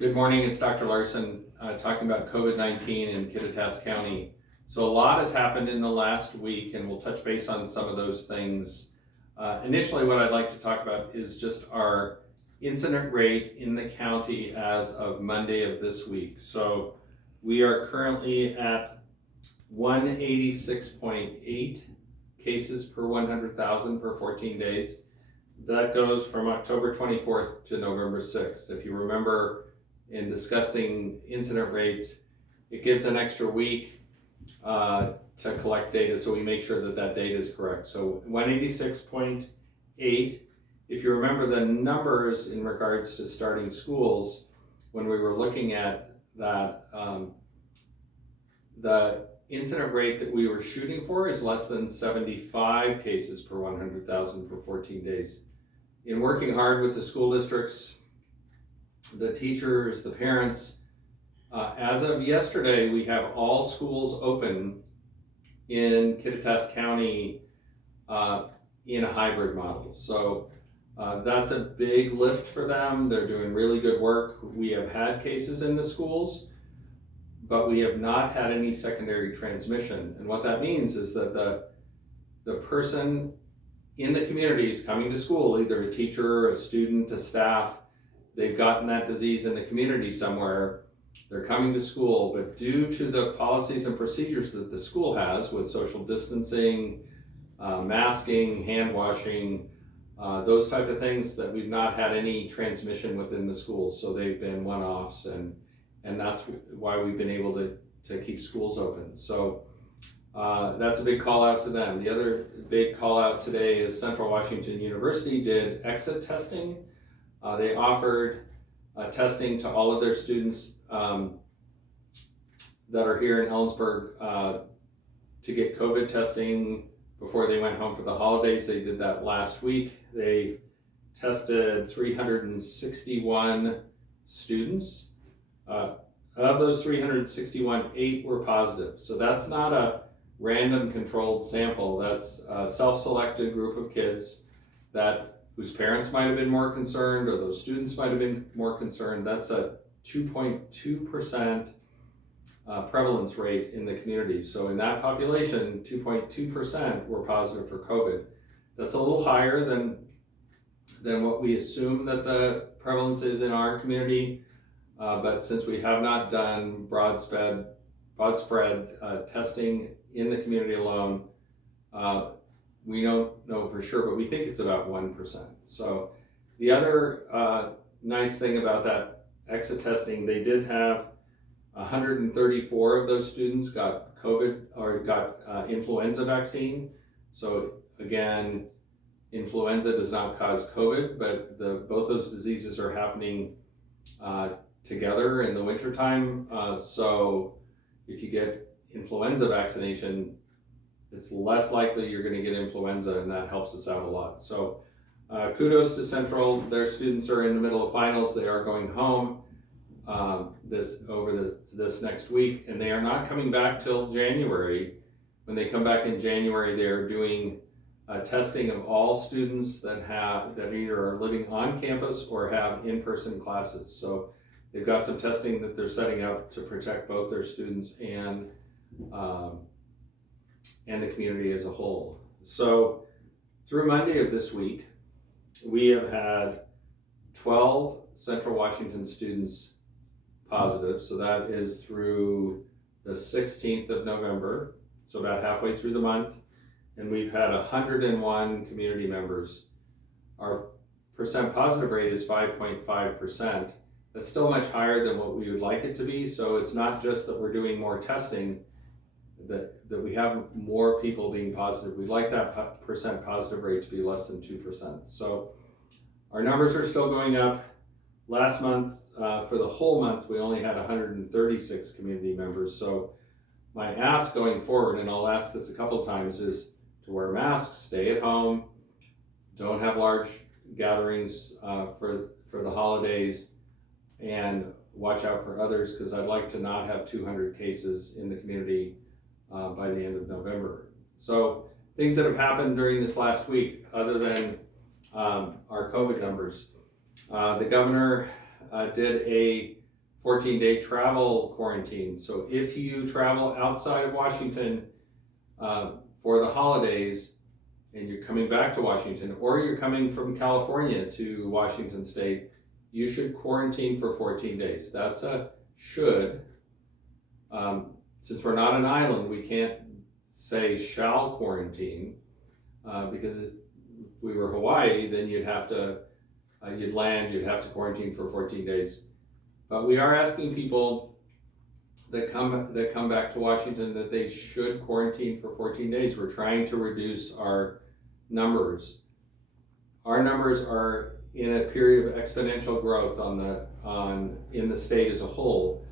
Good morning, it's Dr. Larson talking about COVID-19 in Kittitas County. So a lot has happened in the last week, and we'll touch base on some of those things. Initially, what I'd like to talk about is just our incident rate in the county as of Monday of this week. So we are currently at 186.8 cases per 100,000 per 14 days. That goes from October 24th to November 6th. If you remember, in discussing incident rates, it gives an extra week to collect data, so we make sure that that data is correct. So 186.8, if you remember the numbers in regards to starting schools, when we were looking at that, the incident rate that we were shooting for is less than 75 cases per 100,000 for 14 days. In working hard with the school districts, the teachers, the parents, as of yesterday, we have all schools open in Kittitas County in a hybrid model. So that's a big lift for them. They're doing really good work. We have had cases in the schools, but we have not had any secondary transmission. And what that means is that the person in the community is coming to school, either a teacher, a student, a staff. They've gotten that disease in the community somewhere. They're coming to school, but due to the policies and procedures that the school has with social distancing, masking, hand washing, those type of things, that we've not had any transmission within the schools. So they've been one-offs, and that's why we've been able to keep schools open. So that's a big call out to them. The other big call out today is Central Washington University did exit testing. They offered testing to all of their students that are here in Ellensburg to get COVID testing before they went home for the holidays. They did that last week. They tested 361 students. Of those 361, 8 were positive. So that's not a random controlled sample. That's a self-selected group of kids whose parents might have been more concerned, or those students might have been more concerned. That's a 2.2% prevalence rate in the community. So in that population, 2.2% were positive for COVID. That's a little higher than what we assume that the prevalence is in our community. But since we have not done broad spread testing in the community alone, we don't know for sure, but we think it's about 1%. So the other nice thing about that exit testing, they did have 134 of those students got COVID or got influenza vaccine. So again, influenza does not cause COVID, but both those diseases are happening together in the wintertime. So if you get influenza vaccination, it's less likely you're going to get influenza, and that helps us out a lot. So kudos to Central. Their students are in the middle of finals. They are going home this next week, and they are not coming back till January. When they come back in January, they are doing testing of all students that either are living on campus or have in-person classes. So they've got some testing that they're setting up to protect both their students and the community as a whole. So through Monday of this week, we have had 12 Central Washington students positive. So that is through the 16th of November, so about halfway through the month. And we've had 101 community members. Our percent positive rate is 5.5%. That's still much higher than what we would like it to be. So it's not just that we're doing more testing, that we have more people being positive. We'd like that percent positive rate to be less than 2%. So our numbers are still going up. Last month, for the whole month, we only had 136 community members. So my ask going forward, and I'll ask this a couple of times, is to wear masks, stay at home, don't have large gatherings for the holidays, and watch out for others, because I'd like to not have 200 cases in the community by the end of November. So things that have happened during this last week, other than our COVID numbers. The governor did a 14-day travel quarantine. So if you travel outside of Washington for the holidays and you're coming back to Washington, or you're coming from California to Washington State, you should quarantine for 14 days. That's a should. Since we're not an island, we can't say shall quarantine, because if we were Hawaii, then you'd have to, you'd have to quarantine for 14 days. But we are asking people that come back to Washington that they should quarantine for 14 days. We're trying to reduce our numbers. Our numbers are in a period of exponential growth in the state as a whole.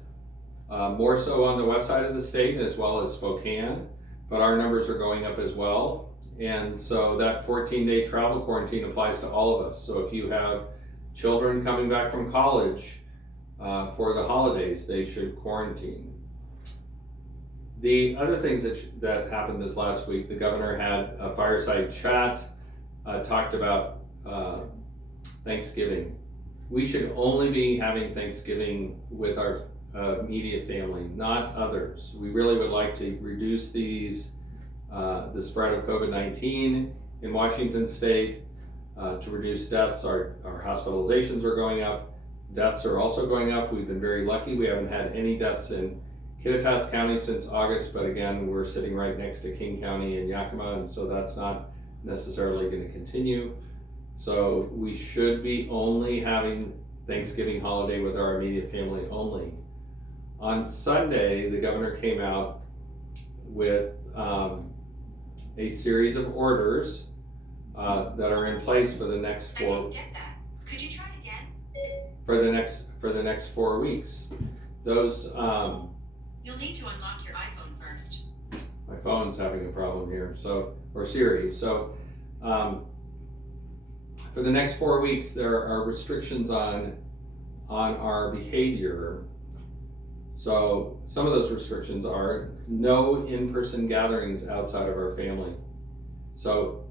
More so on the west side of the state as well as Spokane, but our numbers are going up as well. And so that 14-day travel quarantine applies to all of us. So if you have children coming back from college for the holidays, they should quarantine. The other things that happened this last week, the governor had a fireside chat, talked about Thanksgiving. We should only be having Thanksgiving with our immediate family, not others. We really would like to reduce the spread of COVID-19 in Washington State, to reduce deaths. Our hospitalizations are going up. Deaths are also going up. We've been very lucky. We haven't had any deaths in Kittitas County since August, but again, we're sitting right next to King County and Yakima, and so that's not necessarily going to continue. So we should be only having Thanksgiving holiday with our immediate family only. On Sunday, the governor came out with a series of orders that are in place for the next I didn't get that. Could you try it again? For the next 4 weeks. Those You'll need to unlock your iPhone first. my phone's having a problem here, or Siri. So for the next 4 weeks, there are restrictions on our behavior. So some of those restrictions are no in-person gatherings outside of our family. So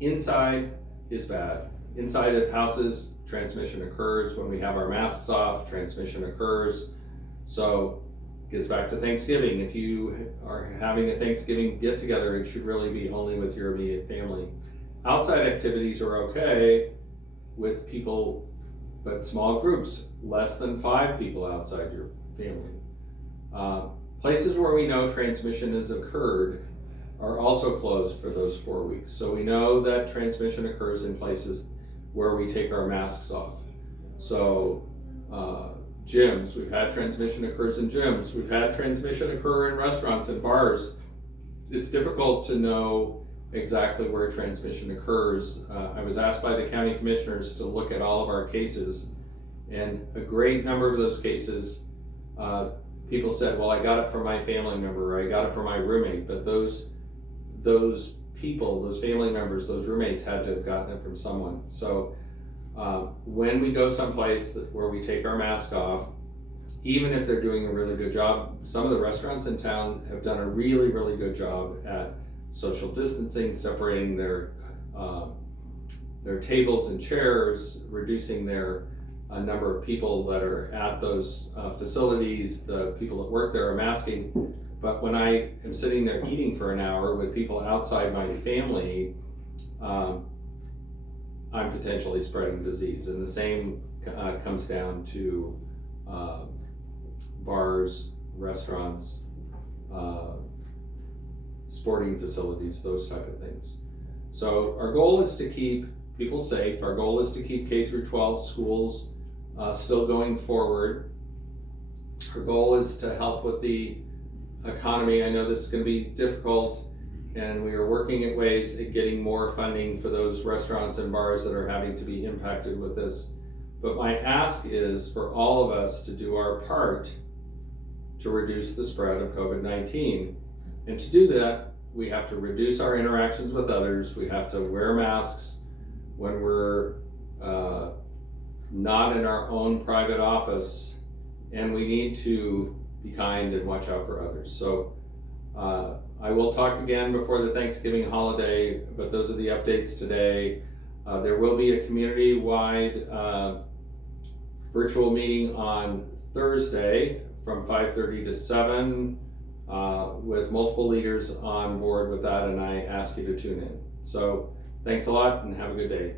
inside is bad. Inside of houses, transmission occurs. When we have our masks off, transmission occurs. So it gets back to Thanksgiving. If you are having a Thanksgiving get together, it should really be only with your immediate family. Outside activities are okay with people, but small groups, less than 5 people outside your family. Places where we know transmission has occurred are also closed for those 4 weeks. So we know that transmission occurs in places where we take our masks off. So gyms, we've had transmission occurs in gyms. We've had transmission occur in restaurants and bars. It's difficult to know exactly where transmission occurs. I was asked by the county commissioners to look at all of our cases, and a great number of those cases, people said, well, I got it from my family member, or I got it from my roommate, but those people, those family members, those roommates had to have gotten it from someone. So when we go someplace where we take our mask off, even if they're doing a really good job, some of the restaurants in town have done a really, really good job at social distancing, separating their tables and chairs, reducing their number of people that are at those facilities. The people that work there are masking. But when I am sitting there eating for an hour with people outside my family, I'm potentially spreading disease. And the same comes down to bars, restaurants, sporting facilities, those type of things. So our goal is to keep people safe. Our goal is to keep K through 12 schools still going forward. Our goal is to help with the economy. I know this is going to be difficult, and we are working at ways at getting more funding for those restaurants and bars that are having to be impacted with this. But my ask is for all of us to do our part to reduce the spread of COVID-19. And to do that, we have to reduce our interactions with others. We have to wear masks when we're not in our own private office, and we need to be kind and watch out for others. So I will talk again before the Thanksgiving holiday, but those are the updates today. There will be a community-wide virtual meeting on Thursday from 5:30 to 7 with multiple leaders on board with that, and I ask you to tune in. So thanks a lot and have a good day.